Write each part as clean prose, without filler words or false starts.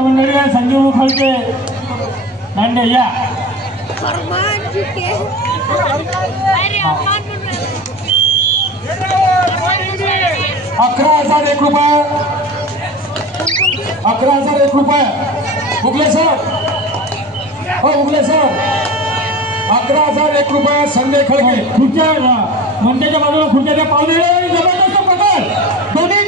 मंडळी आहे संजीव खळके दांडे या 11,001 रुपये 11,001 रुपये उगले सर हो उगले सर 11,001 रुपये संजय खळके खुर्च्या मंचाच्या बाजूला खुर्च्या पावले जबरदस्त पकड दोन्ही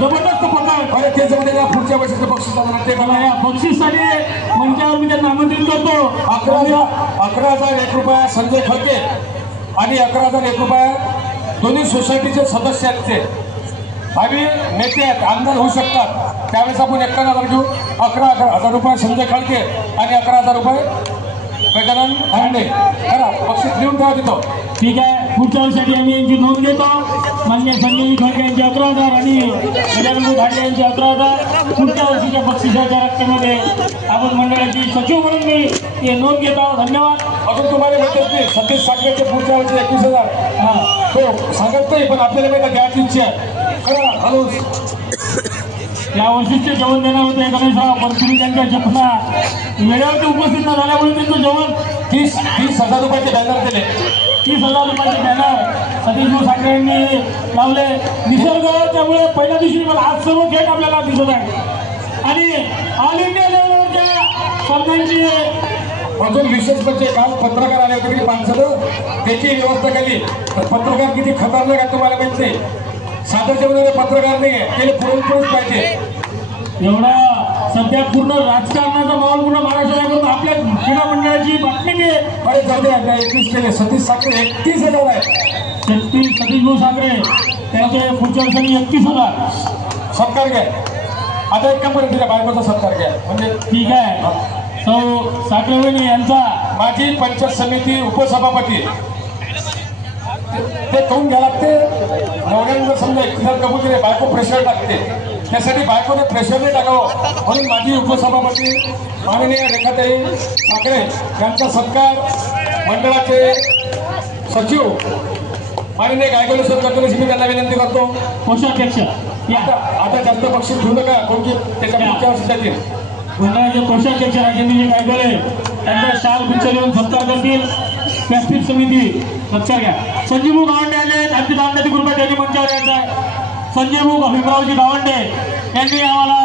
जबरदस्त पकड अरे ते जमले ना पुढच्या वर्षीचं बक्षीस ते मला या बक्षीससाठी मंचावर मी त्यांना आमंत्रित करतो 11,001 रुपये संजय खळके आणि 11,001 रुपये दोन्ही सोसायटीचे सदस्य आहेत ते आम्ही नेते आहेत आमदार होऊ शकतात त्यावेळेस आपण 51,000 घेऊ 11,000 रुपये संजय खळके आणि 11,000 रुपये गजानन धांडे करा बक्षीस लिहून ठेवा तिथं ठीक आहे पुढच्या वर्षासाठी आम्ही यांची नोंद घेतो मान्य संजय खळके यांचे 11,000 आणि गजानन धांडे यांचे 11,000 पुढच्या वर्षीच्या बक्षिसाच्या रक्कमेमध्ये आपण मंडळाची सचिव म्हणून मी हे नोंद घेतो धन्यवाद अजून तुम्हाला माहितीच नाही सतीश साखरेचे पुढच्या वर्षी 21,000 हां तो सांगत नाही पण आपल्याला माहिती घ्यायची इच्छा आहे करा हॅलो या वर्षीचे जेवण देणार होते गणेशराव पण तुम्ही त्यांच्या जपना वेळेवरती उपस्थित न झाल्यामुळे त्यांचं जेवण 30,000 रुपयाचे बॅनर दिले 30,000 रुपयाचे बॅनर सतीश साखरे यांनी लावले निसर्ग त्यामुळे पहिल्या दिवशी मला आज सर्व थेट आपल्याला दिसत आहे आणि ऑल इंडिया लेवलवरच्या स्पर्धांची अजून विशेष म्हणजे काल पत्रकार आले होते की माणसानं त्याची व्यवस्था केली तर पत्रकार किती खतरनाक आहे तुम्हाला माहित नाही सादर जेवणारे पत्रकार नाही आहे ते पुरणपोळीच पाहिजे एवढा सध्या पूर्ण राजकारणाचा माहोल पूर्ण महाराष्ट्रात आपल्या क्रीडा मंडळाची बातमी घे अरे जाऊ दे 21 केले सतीश साखरे 31,000 आहे सतीश भाऊ साखरे त्यांचे पुढच्या वर्षांनी 31,000 सत्कार घ्या आता एक कंपनी तिच्या बायकोचा सत्कार घ्या म्हणजे ठीक आहे सौ साखरे वहिनी यांचा माजी पंचायत समिती उपसभापती ते करून घ्या लागते नवऱ्यानं समजा 31,000 कबूल केले बायको प्रेशर टाकते त्यासाठी बायकोने प्रेशर नाही टाकावं म्हणून माजी उपसभापती माननीय रेखाताई साखरे यांचा सत्कार मंडळाचे सचिव माननीय गायकवाड सर करतो मी त्यांना विनंती करतो कोषाध्यक्ष आता जास्त बक्षीस घेऊ नका कोणती त्याच्या पुढच्या वर्षी जातील मंडळाचे कोषाध्यक्ष राजेंद्रजी गायकवाडे त्यांचा शाल गुच्छ देऊन सत्कार करतील व्यासपीठ समिती सत्कार घ्या संजीव गावंडे आले त्यांची दांडाची कृपा त्यांनी मंचावर यायचं आहे संजीव भीमरावजी गावंडे यांनी आम्हाला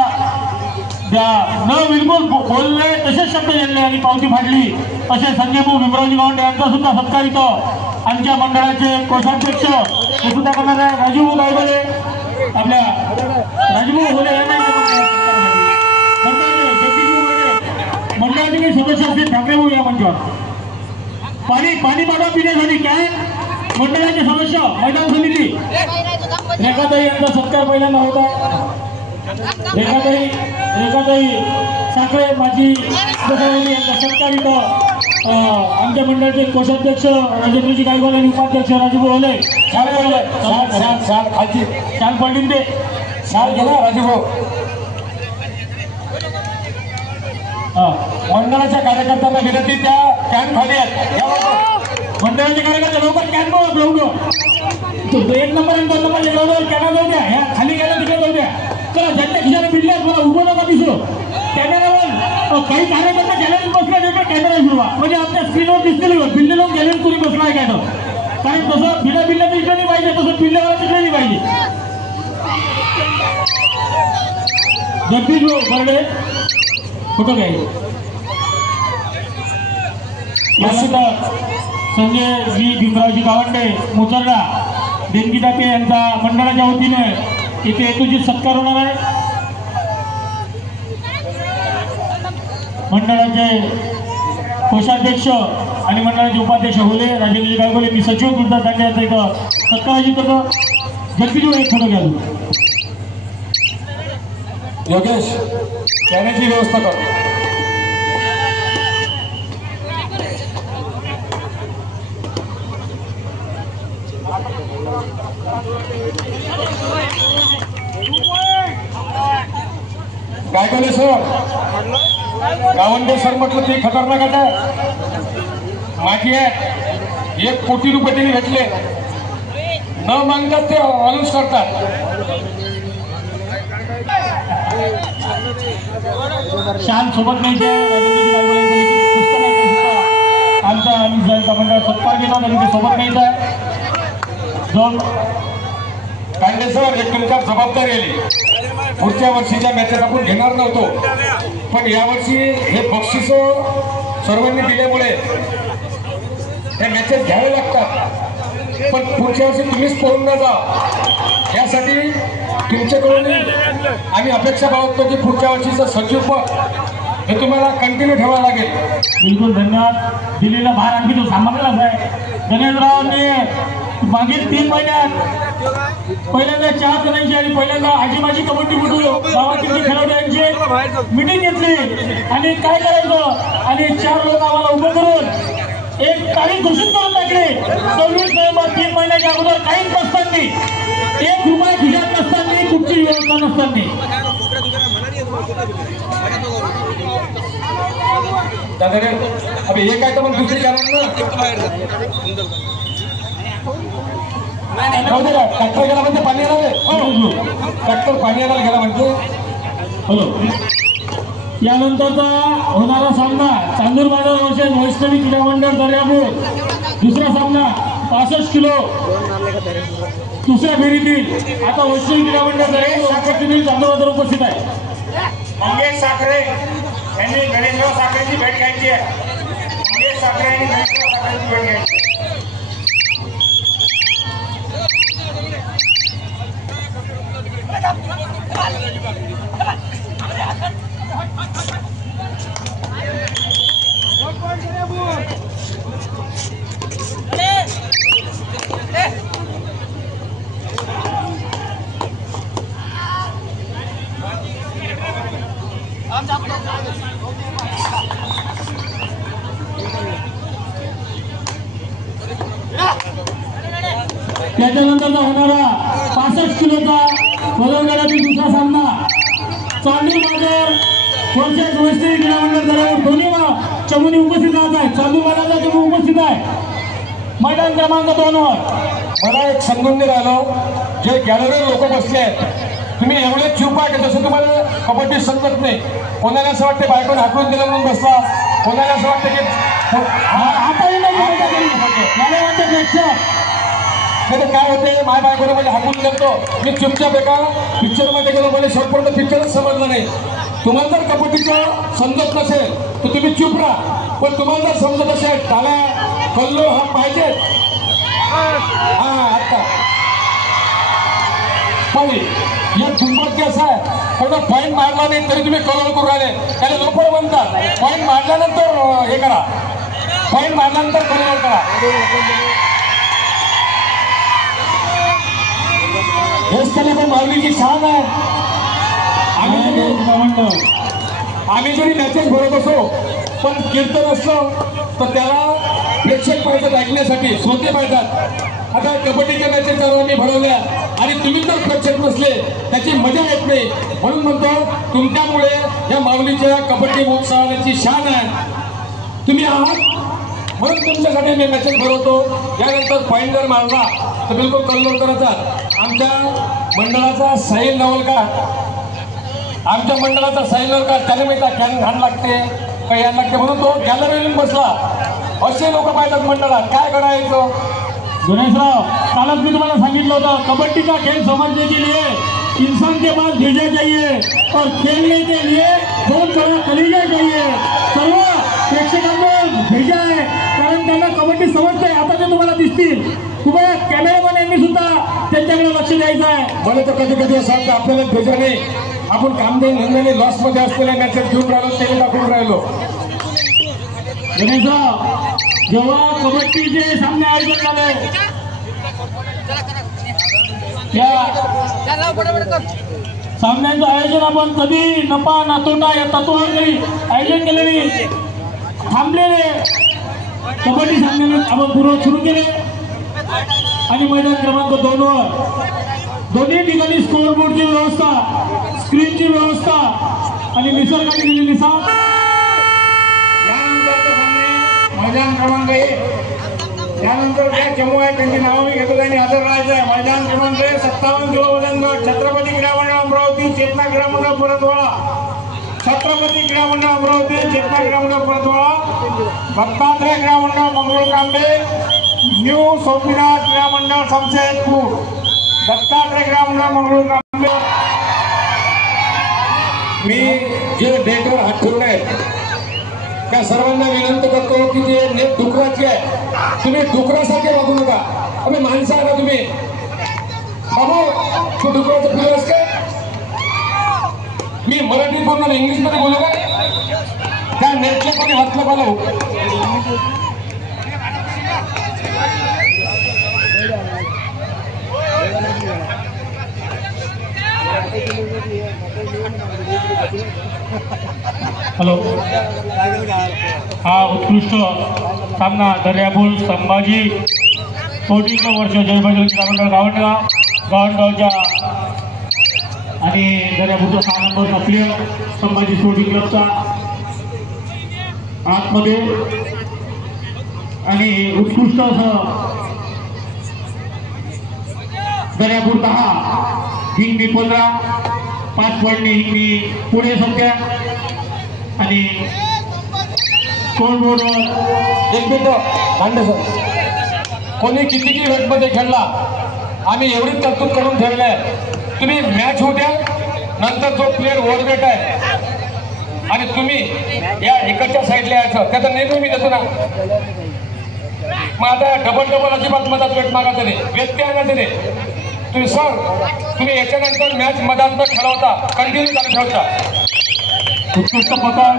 न बिलकुल बोलले तसेच शब्द घेतले आणि पावती फाडली असे संजीव भीमरावजी गावंडे यांचा सुद्धा सत्कार इथं आमच्या मंडळाचे कोषाध्यक्ष हे सुद्धा करणार आहे राजूभाऊ गायकवाडे आपल्या राजूभाऊ होले यांना मंडळाचे काही सदस्य असतील ठाकरे भाऊ या मंचावर पाणी पाठवा पिण्यासाठी काय मंडळाचे सदस्य मैदान समिती रेखाताई यांचा सत्कार पहिल्यांदा होता रेखाताई साखरे माजी यांचा सत्कार इथं आमच्या मंडळाचे कोषाध्यक्ष राजेंद्रजी गायकवाड आणि उपाध्यक्ष राजूभाऊ होले छान पडली ते शाल गेला राजूभाऊ मंडळाच्या कार्यकर्त्यांना विनंती त्या कॅन खाली आहेत मंडळाचे कार्यकर्ते लवकर कॅन बघ लवकर 1 नंबर आणि 2 नंबर लवकर कॅना जाऊ द्या ह्या खाली गेल्या तिकडे जाऊ द्या चला ज्यांच्या खिशाने भिडल्यात मला उभं नका दिसलो कॅमेरावर काही कार्यकर्ता गॅलरीत बसला तिकडे कॅमेरा फिरवा म्हणजे आपल्या स्क्रीनवर दिसतील भिल्ले लोक गॅलरीत कोणी बसला आहे काय कारण तसं भिल्या तिकडे नाही पाहिजे तसं भिल्ल्यावर तिकडे नाही पाहिजे जगदीश भाऊ बर्डे फोटो घ्यायचे संजय जी भीमरावजी गावंडे मुचरडा देणगीदाते यांचा मंडळाच्या वतीने इथे हेतूची सत्कार होणार आहे मंडळाचे कोषाध्यक्ष आणि मंडळाचे उपाध्यक्ष होले राजेंद्रजी गायकवाड मी सचिव गुरुदास दांडे यांचा इथं सत्काराची करतो जगदीश एक फोटो घ्या योगेश कॅमेऱ्याची व्यवस्था कर गायकवाड सर गावंडे सर म्हटलं ते खतरनाक आहे माझी आहे 1 कोटी रुपये त्यांनी घेतले न मागतात ते अनाऊन्स करतात शान सोबत नाही ते पुस्तक आहे ते सुद्धा आमचा आम्ही मंडळ सत्कार घेतो आणि ते सोबत नाही आहे दोन कांडे सर एक तुमच्यावर जबाबदारी आली पुढच्या वर्षीच्या मॅचेस आपण घेणार नव्हतो पण यावर्षी हे बक्षीस सर्वांनी दिल्यामुळे हे मॅचेस घ्यावे लागतात पण पुढच्या वर्षी तुम्हीच पळून न जा यासाठी तुमच्याकडून आम्ही अपेक्षा बाळगतो की पुढच्या वर्षीचं सचिव पद हे तुम्हाला कंटिन्यू ठेवावं लागेल. बिलकुल धन्यवाद. दिलेला भार आणखी तो सांभाळलाच आहे. गणेशरावांनी मागील 3 महिन्यात पहिल्यांदा 4 जणांची आणि पहिल्यांदा आजीमाजी कबड्डी बुडू गावातील खेळाडूंची मीटिंग घेतली आणि काय करायचं आणि 4 लोक आम्हाला उभं करून एक तारीख घोषित करून टाकली. 26 नोव्हेंबर 3 महिन्याच्या अगोदर काहीच नसताना 1 रुपया खिशात नसताना कुठची व्यवस्था नसताना अबे हे काय तर मग दुसरी कारण ना ट्रॅक्टर गेला म्हणजे पाणी येणार ट्रॅक्टर पाणी येणार गेला म्हणजे हॅलो. यानंतरचा होणारा सामना चांदूर बाजार वर्सेस वैष्णवी क्रीडा मंडळ दर्यापूर दुसरा सामना 65 किलो दुसऱ्या फेरीतील आता वैष्णवी क्रीडा मंडळ दर्यापूर चांदूर बाजार उपस्थित आहे. मंगेश साखरे यांनी गणेशराव साखरेची भेट घ्यायची आहे. मंगेश साखरे यांनी गणेशराव साखरेची भेट घ्यायची त्याच्यानंतरचा होणारा 65 किलोचा बदलगडातील दुसरा सामना चांदूर बाजार वर्सेस वैष्णवी क्रीडा मंडळ दर्यापूर दोन्ही चमूनी उपस्थित राहत आहेत. चांदूर बाजारचा चमू उपस्थित आहे मैदान क्रमांक 2 वर. मला एक समजून नाही राहिलं जे गॅलरी लोक बसले आहेत तुम्ही एवढे चूप आहे की जसं तुम्हाला कबड्डी समजत नाही. कोणाला असं वाटते बायकोने हाकलून दिलं म्हणून बसला कोणाला असं वाटतं की आताही नाही प्रेक्षक नाही काय होते माय बायकोने म्हणजे हाकून देतो मी चुपचाप एका पिक्चरमध्ये गेलो मला शेवटपर्यंत पिक्चरच समजलं नाही. तुम्हाला जर कबड्डीचं समजत नसेल तर तुम्ही चुप राहा पण तुम्हाला जर समजत असेल त्याला कल्लो हा पाहिजे हा आता पण या दुर्भाग्य असं आहे कोणता पॉईंट मारला नाही तरी तुम्ही कलर करू राहिले त्याला लोपड म्हणतात. पॉईंट मारल्यानंतर हे करा पॉईंट मारल्यानंतर कलर करा. हेच त्याला पण माऊलीची शान आहे. आम्ही जरी मॅचेस भरत असो पण कीर्तन असलं तर त्याला प्रेक्षक पाहिजेत ऐकण्यासाठी श्रोते पाहिजेत. आता कबड्डीच्या मॅचेस आम्ही भरवल्या आणि तुम्ही जर प्रेक्षक नसले त्याची मजा येत नाही म्हणून म्हणतो तुमच्यामुळे या माऊलीच्या कबड्डी उत्सवाची शान आहे. तुम्ही आहात म्हणून तुमच्यासाठी मी मॅचेस भरवतो. यानंतर पॉईंट जर मारला तर बिलकुल कल्लोळ करायचा. आमच्या मंडळाचा साहिल नवलकार त्याने मी कॅन घाण लागते काही यायला लागते म्हणून तो गॅलरीवरून बसला. असे लोक पाहिजेत मंडळात काय करायचं. गणेशराव कालच मी तुम्हाला सांगितलं होतं कबड्डी का खेल समझने के लिए इंसान के पास भेजा चाहिए और खेलने के लिए बहुत बड़ा कलीजा चाहिए. सर्व प्रेक्षकांना भेजा आहे कारण त्यांना कबड्डी समजते. आता ते तुम्हाला दिसतील. तुम्हाला कॅमेरामॅन यांनी सुद्धा त्यांच्याकडे लक्ष द्यायचं आहे. मला तर कधी कधी असं वाटतं आपल्याला भेजा नाही आपण कामधन धंद्याने लॉसमध्ये असलेल्या मॅचेस घेऊन राहिलो तेल टाकून राहिलो. गणेशराव जेव्हा कबड्डीचे सामने आयोजन झाले या सामन्यांचं आयोजन आपण कधी नफा ना तोटा या तत्वावर तरी आयोजन केलेले थांबलेले कबड्डी सामने आपण पूर्व सुरू केले आणि मैदान क्रमांक 2 वर दोन्ही ठिकाणी स्कोअरबोर्डची व्यवस्था स्क्रीनची व्यवस्था आणि निसर्गाने दिलेली साथ. मैदान क्रमांक 1 त्यानंतर ज्या चमू आहेत त्यांची नावं मी घेतो त्यांनी हजर राहायचं आहे. मैदान क्रमांक 57 किलो वजन गट छत्रपती क्रीडा मंडळ अमरावती चेतना क्रीडा मंडळ परतवाडा छत्रपती क्रीडा मंडळ अमरावती, चेतना क्रीडा मंडळ परतवाडा, दत्तात्रय क्रीडा मंडळ मंगरुळ कांबे, न्यू सोमनाथ क्रीडा मंडळ समशेरपूर, दत्तात्रय क्रीडा मंडळ मंगरुळ कांबे. मी जे डेटवर हात ठेवले आहेत त्या सर्वांना विनंती करतो की जे नेट डुकराची आहे तुम्ही डुकरासारखे वागू नका. आम्ही माणसं आहे ना तुम्ही. बाबू तू डुकराचं फिरस काय? मी मराठीत बोलणार इंग्लिश मध्ये बोलू काय? त्या नेटला कोणी हात नका लावू. हॅलो. हा उत्कृष्ट सामना दर्यापूर संभाजी स्पोर्टिंग वर्ष जय बजरंग क्रीडा मंडळ गावंडगावच्या आणि दर्यापूरचा 6 नंबरचा प्लेयर संभाजी स्पोर्टिंग क्लबचा आतमध्ये आणि उत्कृष्ट असं दर्यापूर 10 हिंगणी 15 5 पॉईंटनी हिंगणी पुढे सध्या आणि स्कोरबोर्डवर एक मिनिट दांडे सर. कोणी कितीही वेटमध्ये खेळला आम्ही एवढी तरतूद करून ठेवली आहे. तुम्ही मॅच होऊ द्या, नंतर जो प्लेअर ओव्हरवेट आहे आणि तुम्ही या इकडच्या साईडला यायचं त्याचा निर्णय मी देतो ना. मग आता डबल अजिबात मधात वेट मागायचं नाही, व्यक्ती आणायचं नाही. तुम्ही सर तुम्ही याच्यानंतर मॅच मधात न खेळवता कंटिन्यू चालू ठेवता. उत्कृष्ट पकड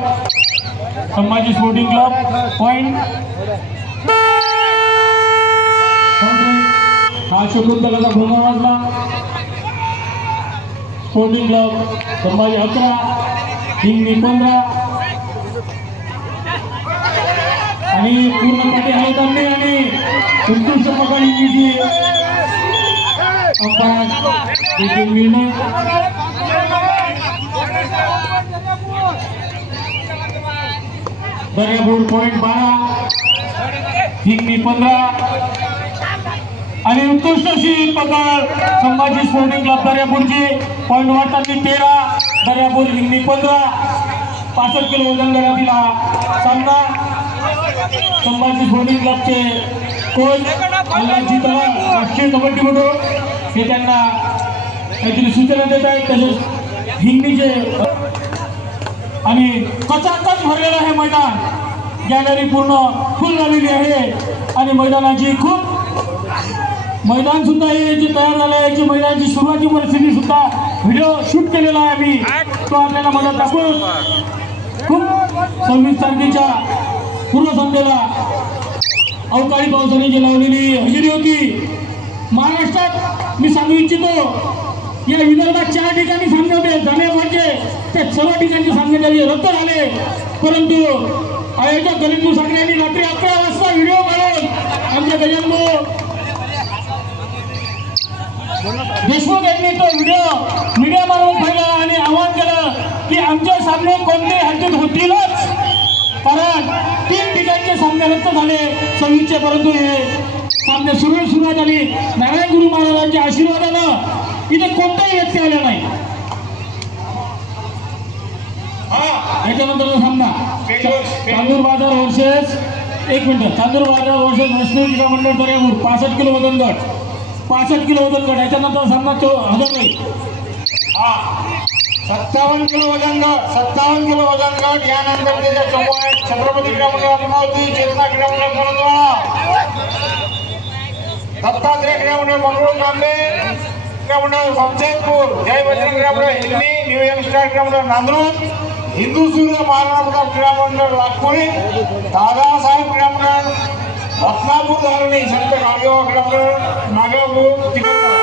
संभाजी स्पोर्टिंग क्लब पॉइंट. हा शकुंतलाचा भोंगा वाजला. स्पोर्टिंग क्लब संभाजी 11 हिंगणी 15 आणि पूर्ण पाठी हलवताना आणि उत्कृष्ट पकड हिंगणीची अंपायर निर्णय. दर्यापूर पॉइंट 12 हिंगणी 15 आणि उत्कृष्ट अशी पकड संभाजी स्पोर्टिंग क्लब दर्यापूरची. पॉइंट वाटताना 13 दर्यापूर हिंगणी 15 65 किलो वजन गटातील हा सामना. संभाजी स्पोर्टिंग क्लबचे कोच अल्लाजी तलाव राष्ट्रीय कबड्डीपटू हे त्यांना काहीतरी सूचना देत आहेत. तसेच हिंगणीचे आणि कचाकच भरलेलं आहे मैदान. गॅलरी पूर्ण फुल झालेली आहे आणि मैदानाची खूप मैदान सुद्धा हे जे तयार झालं आहे याची मैदानाची सुरुवाती परिस्थिती सुद्धा व्हिडिओ शूट केलेला आहे आम्ही. तो आपल्याला मदत दाखवून खूप 26 तारखेच्या पूर्वसंध्येला अवकाळी पावसाने जी लावलेली हजेरी होती महाराष्ट्रात. मी सांगू इच्छितो या विदर्भात 4 ठिकाणी सामने होते झाले पाहिजे त्या सर्व ठिकाणचे सामने त्याचे रद्द झाले. परंतु आयोजक गलिंदू साखरे यांनी रात्री 11 वाजता व्हिडिओ काढून आमच्या गजानभाऊ देशमुख यांनी तो व्हिडिओ मीडिया मार्फत पाहिला आणि आवाहन केलं की आमचे सामने कोणत्याही हद्दीत होतीलच. कारण 3 ठिकाणचे सामने रद्द झाले 26चे. परंतु हे सामने सुरुवात झाली. नारायण गुरु महाराजांच्या आशीर्वादानं इथे कोणताही व्यक्ती आला नाही. याच्यानंतरचा सामना चांदूर बाजार वर्सेस 1 मिनिट चांदूर बाजार वर्सेस वैष्णवी क्रीडा मंडळ दर्यापूर 65 किलो वजन गट 65 किलो वजन गट. याच्यानंतर सामना हजर नाही. 57 किलो वजन गट 57 किलो वजन गट. यानंतर त्याच्या चमू छत्रपती क्रीडा मंडळ अमरावती, चेतना क्रीडा मंडळ परतवाडा, दत्तात्रय क्रीडा मंडळ मंगरुळ कांबे क्रीडा मंडळ समशेरपूर, जय बजरंग क्रीडा मंडळ हिंगणी, न्यू यंग स्टार क्रीडा मंडळ नांदूर, हिंदू सूर्य महाराणा प्रताप क्रीडा मंडळ नागपुरी, दादासाहेब क्रीडा मंडळ रत्नापूर धारणी, संत गाडगेबाबा क्रीडा मंडळ नागापूर चिखलदरा.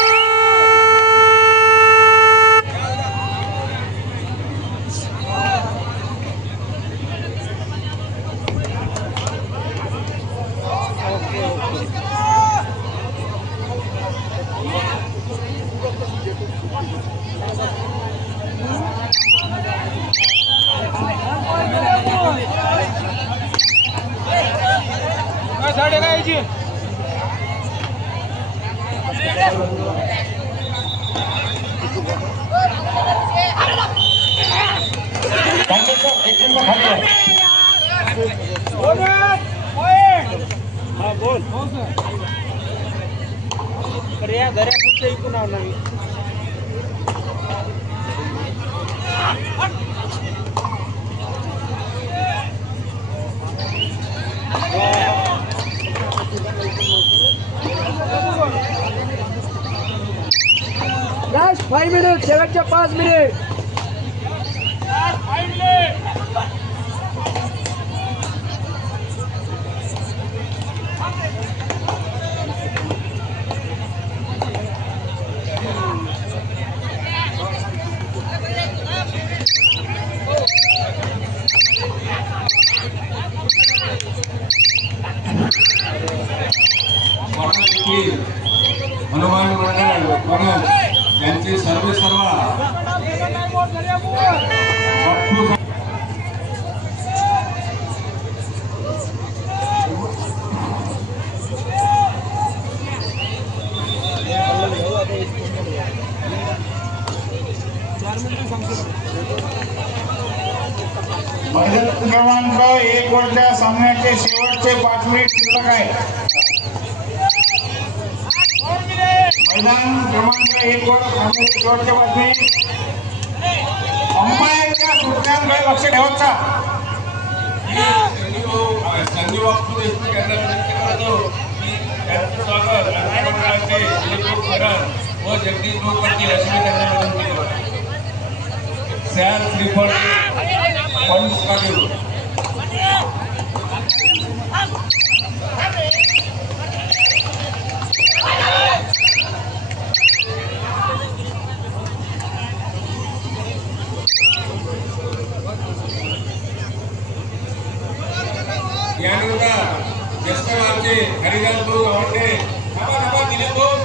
वर खाली आहे. लास्ट 5 मिनिट, शेवटचे 5 मिनिट. हनुमान मंडळ परत यांचे सर्व मैदान क्रमांक 1 वरच्या सामन्याचे शेवटचे 5 मिनिट शिल्लक आहे. मैदान क्रमांक 1 वर सामन्याचे शेवटचे 5 मिनिट. अंपायरच्या सूचनांकडे लक्ष ठेवायचा. संजीव बापू देशमुख यांना विनंती करतो की त्यांचं स्वागत मंडळाचे दिलीप करत व जगदीश भाऊची लक्ष्मी त्यांना विनंती करतो. सॅर श्रीफळ फंड्स काढून यानंतर जसवाचे हरिदास भाऊ आवडे थांबा दिलीप भाऊ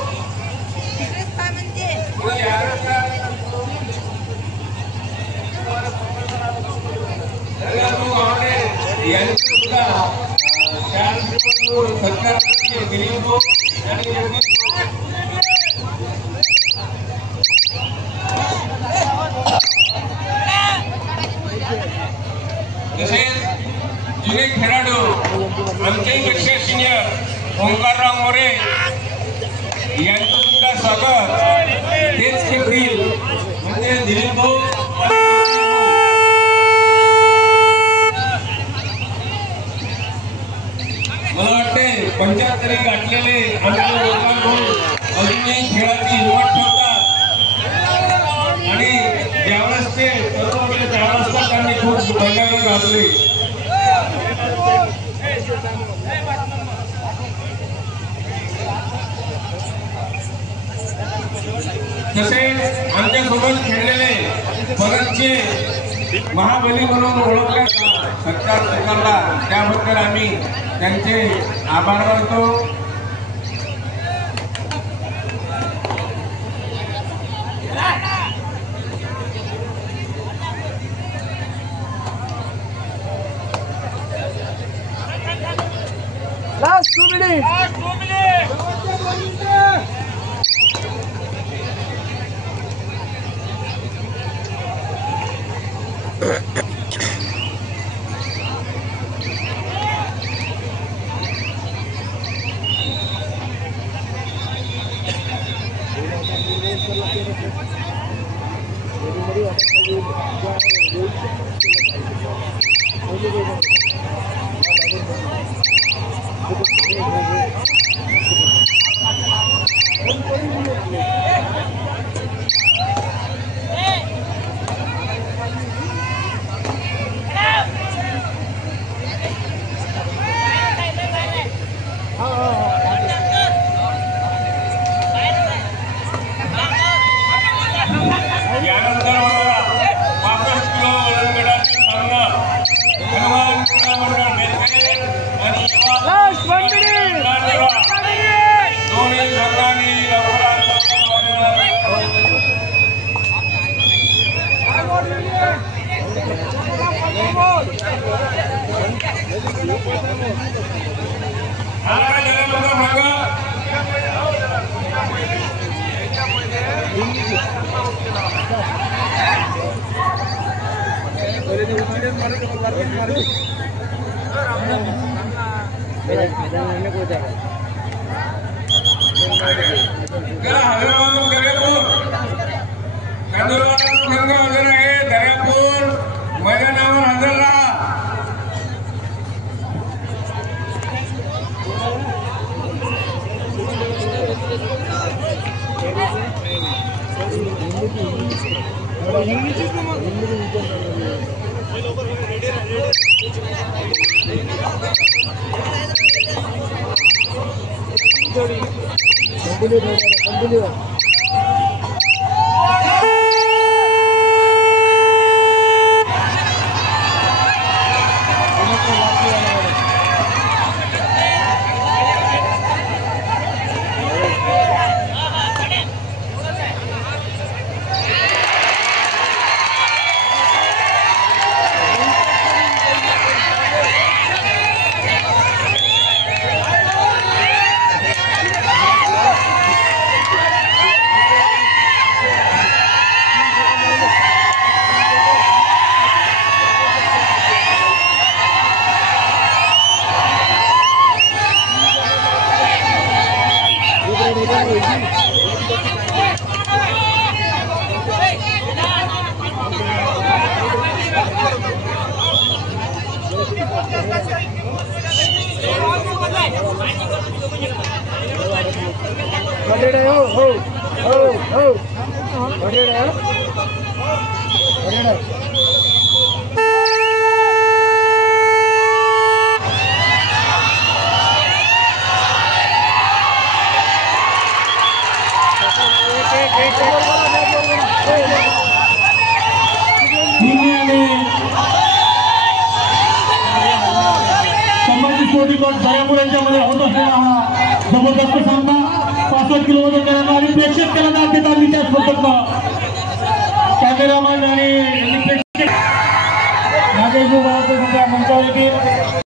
यांचं सुद्धा सरकार दिलीप भाऊ तसेच जुने खेळाडू आमच्यापेक्षा सिनियर ओंकारराव मोरे यांचं सुद्धा स्वागत तेच खेळतील म्हणजे दिलीप भाऊ. मला वाटते 75 गाठलेले आमचे ओंकार भाऊ अजूनही खेळाची हिंमत ठेवतात आणि ज्यावेळेस ते तरुण त्यावेळेस त्यांनी खूप मैदानात घातले. तसेच आमच्यासोबत खेळलेले परतचे महाबली म्हणून ओळखल्या सरकार सरकारला त्याबद्दल आम्ही त्यांचे आभार मानतो. Last 2 minute. मैदानावर हजर राहा. दर्यापूर यांच्यामध्ये होत असलेला हा जबरदस्त सामना 65 किलो वजन करणारा आणि प्रेक्षक त्याला दाद देतात मी त्याच पद्धतीनं कॅमेरामॅन आणि प्रेक्षक नागेश मंचावर येतील.